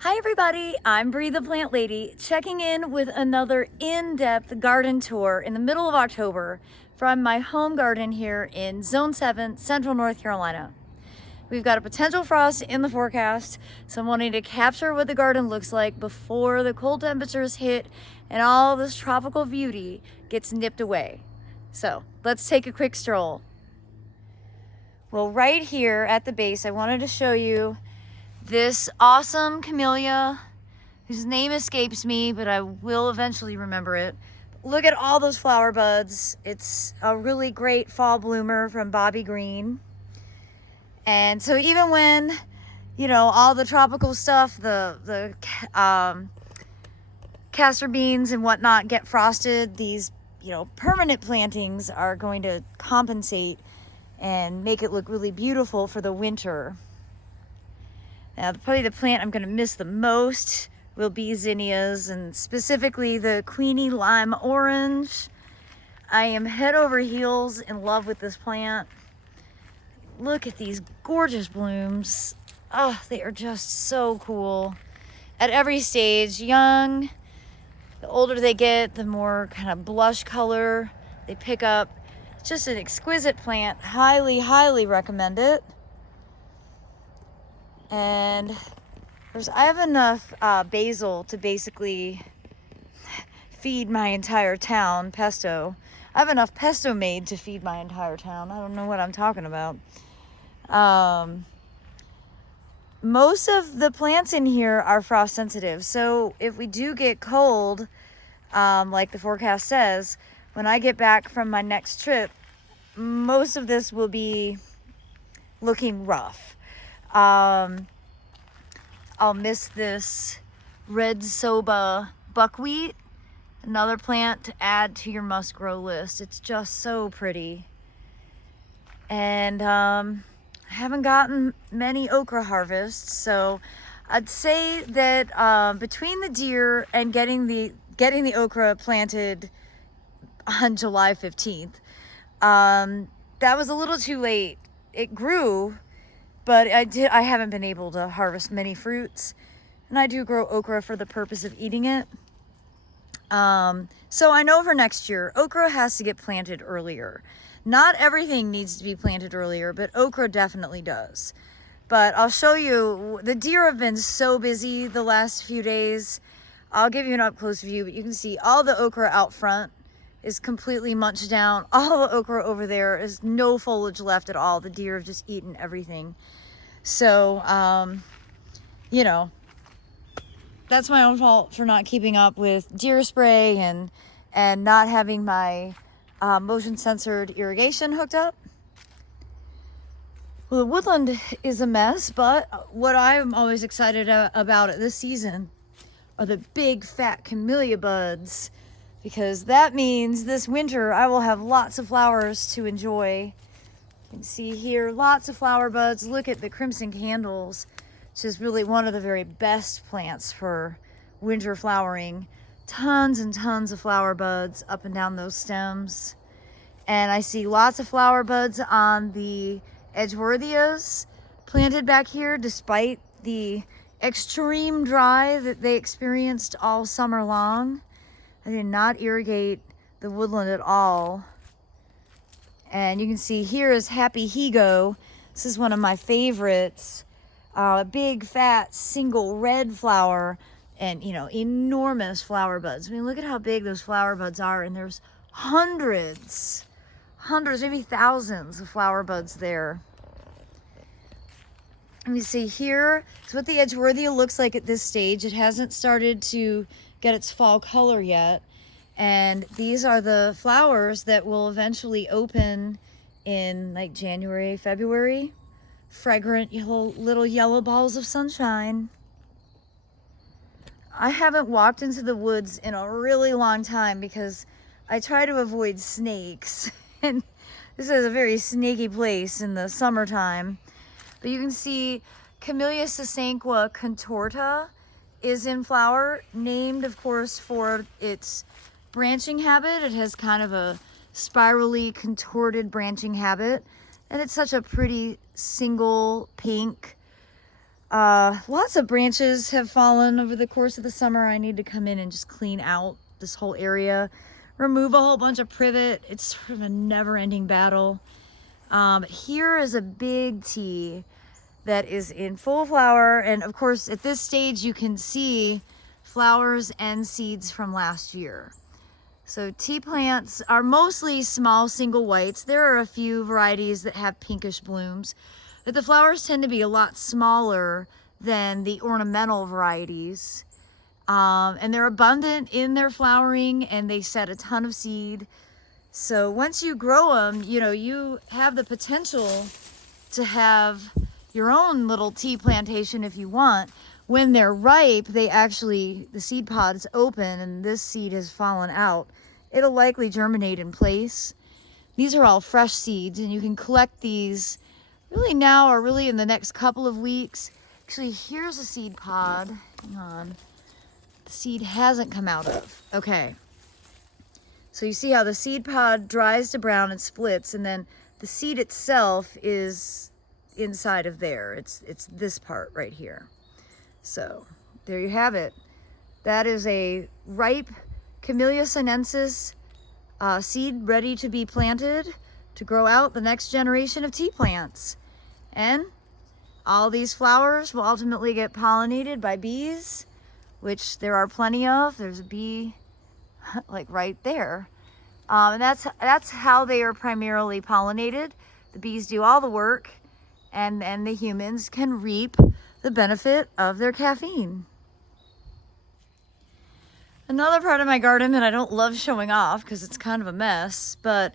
Hi everybody, I'm Bree the Plant Lady, checking in with another in-depth garden tour in the middle of October from my home garden here in Zone 7, Central North Carolina. We've got a potential frost in the forecast, so I'm wanting to capture what the garden looks like before the cold temperatures hit and all this tropical beauty gets nipped away. So let's take a quick stroll. Well, right here at the base, I wanted to show you this awesome camellia whose name escapes me, but I will eventually remember it. Look at all those flower buds. It's a really great fall bloomer from Bobby Green. And so even when, you know, all the tropical stuff, the castor beans and whatnot get frosted, these, you know, permanent plantings are going to compensate and make it look really beautiful for the winter. Now, probably the plant I'm going to miss the most will be zinnias, and specifically the Queenie Lime Orange. I am head over heels in love with this plant. Look at these gorgeous blooms. Oh, they are just so cool. At every stage, young, the older they get, the more kind of blush color they pick up. It's just an exquisite plant. Highly, highly recommend it. And I have enough basil to basically feed my entire town, pesto. I have enough pesto made to feed my entire town. I don't know what I'm talking about. Most of the plants in here are frost sensitive. So if we do get cold, like the forecast says, when I get back from my next trip, most of this will be looking rough. I'll miss this red soba buckwheat, another plant to add to your must grow list. It's just so pretty. And I haven't gotten many okra harvests, so I'd say that between the deer and getting the okra planted on July 15th, that was a little too late. It grew, but I haven't been able to harvest many fruits, and I do grow okra for the purpose of eating it. So I know for next year, okra has to get planted earlier. Not everything needs to be planted earlier, but okra definitely does. But I'll show you, the deer have been so busy the last few days. I'll give you an up close view, but you can see all the okra out front is completely munched down. All the okra over there is no foliage left at all. The deer have just eaten everything. So, you know, that's my own fault for not keeping up with deer spray and not having my motion censored irrigation hooked up. Well, the woodland is a mess, but what I'm always excited about it this season are the big fat camellia buds, because that means this winter I will have lots of flowers to enjoy. You can see here lots of flower buds. Look at the crimson candles, which is really one of the very best plants for winter flowering. Tons and tons of flower buds up and down those stems. And I see lots of flower buds on the Edgeworthias planted back here, despite the extreme dry that they experienced all summer long. I did not irrigate the woodland at all. And you can see here is Happy Higo. This is one of my favorites. Big, fat, single red flower and, you know, enormous flower buds. I mean, look at how big those flower buds are. And there's hundreds, maybe thousands of flower buds there. Let me see here. It's what the Edgeworthia looks like at this stage. It hasn't started to get its fall color yet. And these are the flowers that will eventually open in like January, February. Fragrant little yellow balls of sunshine. I haven't walked into the woods in a really long time because I try to avoid snakes. And this is a very snaky place in the summertime. But you can see Camellias sasanqua contorta is in flower, named of course for its branching habit. It has kind of a spirally contorted branching habit, and it's such a pretty single pink Lots of branches have fallen over the course of the summer. I need to come in and just clean out this whole area, remove a whole bunch of privet. It's sort of a never-ending battle. But here is a big tea that is in full flower, and of course at this stage you can see flowers and seeds from last year. So tea plants are mostly small single whites. There are a few varieties that have pinkish blooms, but the flowers tend to be a lot smaller than the ornamental varieties. And they're abundant in their flowering, and they set a ton of seed. So once you grow them, you know, you have the potential to have your own little tea plantation if you want. When they're ripe, the seed pods open and this seed has fallen out. It'll likely germinate in place. These are all fresh seeds, and you can collect these really now or really in the next couple of weeks. Actually, here's a seed pod. Hang on. The seed hasn't come out of. Okay. So you see how the seed pod dries to brown and splits, and then the seed itself is inside of there. It's this part right here. So there you have it. That is a ripe Camellia sinensis seed ready to be planted to grow out the next generation of tea plants. And all these flowers will ultimately get pollinated by bees, which there are plenty of. There's a bee like right there. And that's how they are primarily pollinated. The bees do all the work, and the humans can reap the benefit of their caffeine. Another part of my garden that I don't love showing off because it's kind of a mess, but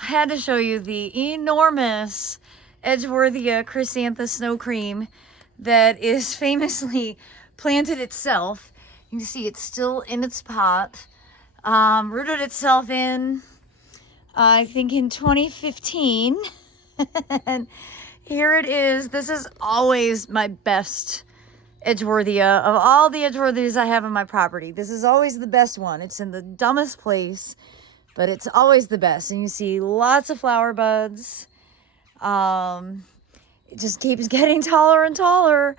I had to show you the enormous Edgeworthia chrysanthus snow cream that is famously planted itself. You can see it's still in its pot. Rooted itself in, I think in 2015. And here it is. This is always my best Edgeworthia. Of all the Edgeworthias I have on my property, this is always the best one. It's in the dumbest place, but it's always the best. And you see lots of flower buds. It just keeps getting taller and taller.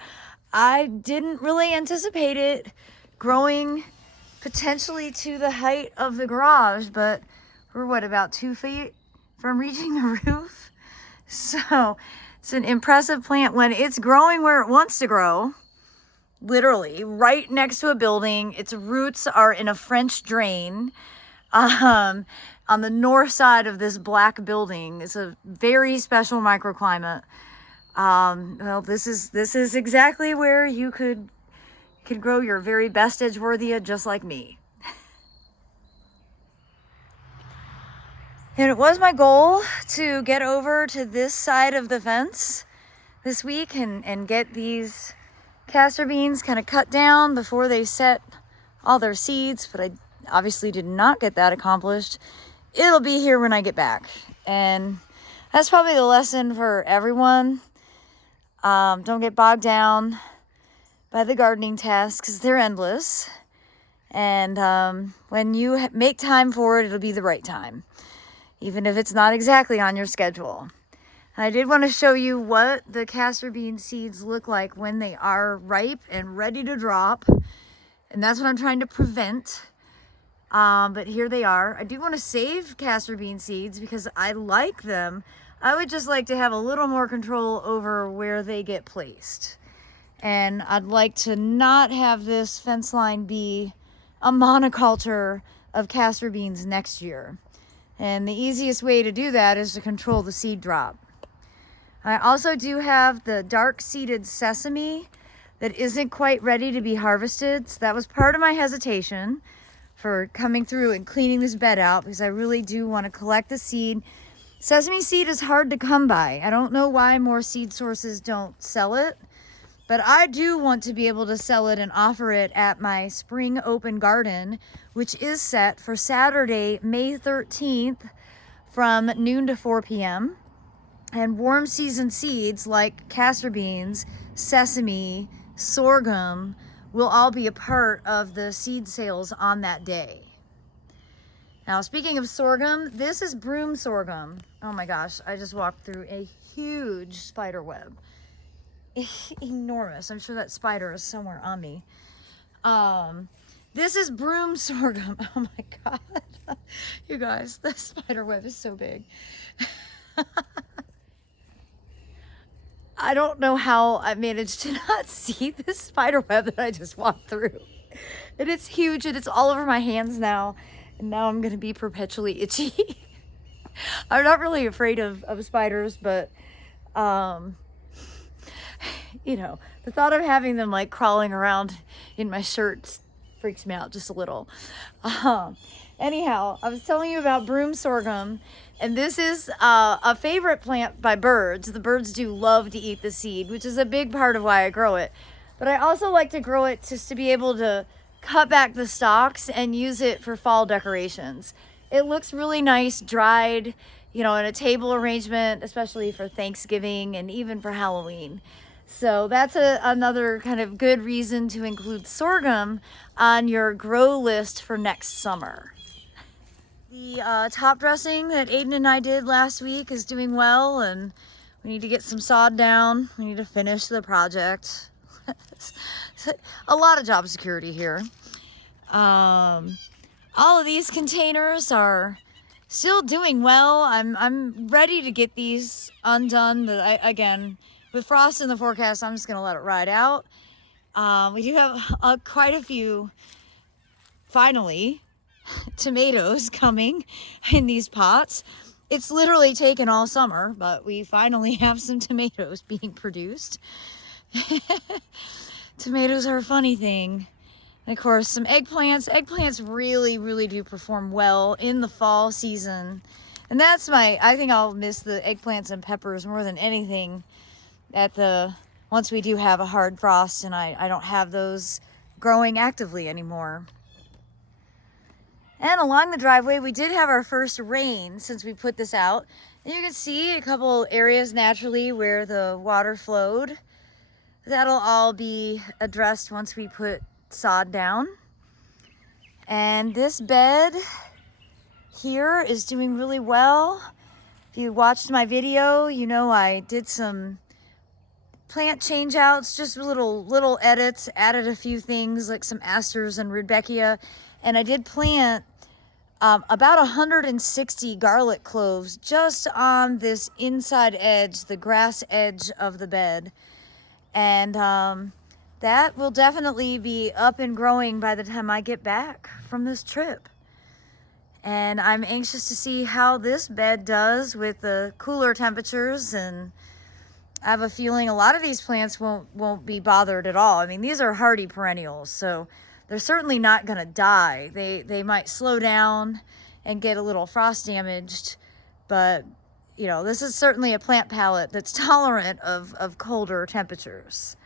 I didn't really anticipate it growing potentially to the height of the garage, but we're what, about 2 feet from reaching the roof? So it's an impressive plant when it's growing where it wants to grow, literally right next to a building. Its roots are in a French drain on the north side of this black building. It's a very special microclimate. Well, this is exactly where you could grow your very best Edgeworthia just like me. And it was my goal to get over to this side of the fence this week and get these castor beans kind of cut down before they set all their seeds, but I obviously did not get that accomplished. It'll be here when I get back. And that's probably the lesson for everyone. Don't get bogged down by the gardening tasks because they're endless. And when you make time for it, it'll be the right time, even if it's not exactly on your schedule. I did want to show you what the castor bean seeds look like when they are ripe and ready to drop. And that's what I'm trying to prevent. But here they are. I do want to save castor bean seeds because I like them. I would just like to have a little more control over where they get placed. And I'd like to not have this fence line be a monoculture of castor beans next year. And the easiest way to do that is to control the seed drop. I also do have the dark seeded sesame that isn't quite ready to be harvested. So that was part of my hesitation for coming through and cleaning this bed out, because I really do want to collect the seed. Sesame seed is hard to come by. I don't know why more seed sources don't sell it, but I do want to be able to sell it and offer it at my spring open garden, which is set for Saturday, May 13th from noon to 4 p.m. And warm season seeds like castor beans, sesame, sorghum will all be a part of the seed sales on that day. Now, speaking of sorghum, this is broom sorghum. Oh my gosh, I just walked through a huge spider web. enormous. I'm sure that spider is somewhere on me. This is Broom Sorghum. Oh my God. You guys, the spider web is so big. I don't know how I managed to not see this spider web that I just walked through. And it's huge and it's all over my hands now. And now I'm going to be perpetually itchy. I'm not really afraid of spiders, but, you know, the thought of having them like crawling around in my shirt freaks me out just a little. Anyhow, I was telling you about broom sorghum, and this is a favorite plant by birds. The birds do love to eat the seed, which is a big part of why I grow it. But I also like to grow it just to be able to cut back the stalks and use it for fall decorations. It looks really nice dried, you know, in a table arrangement, especially for Thanksgiving and even for Halloween. So that's another kind of good reason to include sorghum on your grow list for next summer. The top dressing that Aiden and I did last week is doing well, and we need to get some sod down. We need to finish the project. A lot of job security here. All of these containers are still doing well. I'm ready to get these undone, but again, with frost in the forecast, I'm just gonna let it ride out. We do have quite a few, finally, tomatoes coming in these pots. It's literally taken all summer, but we finally have some tomatoes being produced. Tomatoes are a funny thing. And of course, some eggplants. Eggplants really, really do perform well in the fall season. And that's I think I'll miss the eggplants and peppers more than anything once we do have a hard frost and I don't have those growing actively anymore. And along the driveway, we did have our first rain since we put this out. And you can see a couple areas naturally where the water flowed. That'll all be addressed once we put sod down. And this bed here is doing really well. If you watched my video, you know I did some plant change outs, just little edits, added a few things like some asters and rudbeckia, and I did plant about 160 garlic cloves just on this inside edge, the grass edge of the bed. And that will definitely be up and growing by the time I get back from this trip. And I'm anxious to see how this bed does with the cooler temperatures, and I have a feeling a lot of these plants won't be bothered at all. I mean, these are hardy perennials, so they're certainly not gonna die. They might slow down and get a little frost damaged, but you know, this is certainly a plant palette that's tolerant of colder temperatures.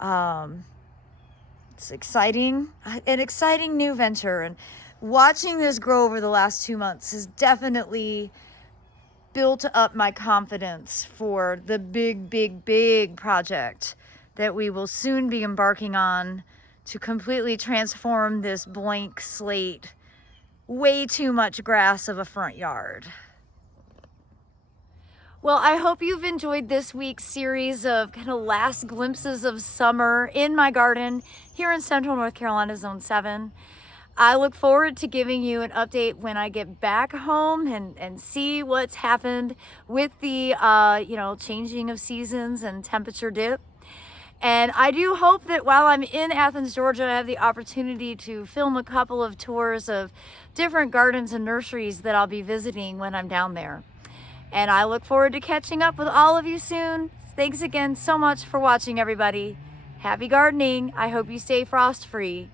It's exciting, an exciting new venture, and watching this grow over the last 2 months has definitely built up my confidence for the big project that we will soon be embarking on to completely transform this blank slate, way too much grass of a front yard. Well, I hope you've enjoyed this week's series of kind of last glimpses of summer in my garden here in Central North Carolina, Zone 7. I look forward to giving you an update when I get back home and see what's happened with the changing of seasons and temperature dip. And I do hope that while I'm in Athens, Georgia, I have the opportunity to film a couple of tours of different gardens and nurseries that I'll be visiting when I'm down there. And I look forward to catching up with all of you soon. Thanks again so much for watching, everybody. Happy gardening. I hope you stay frost-free.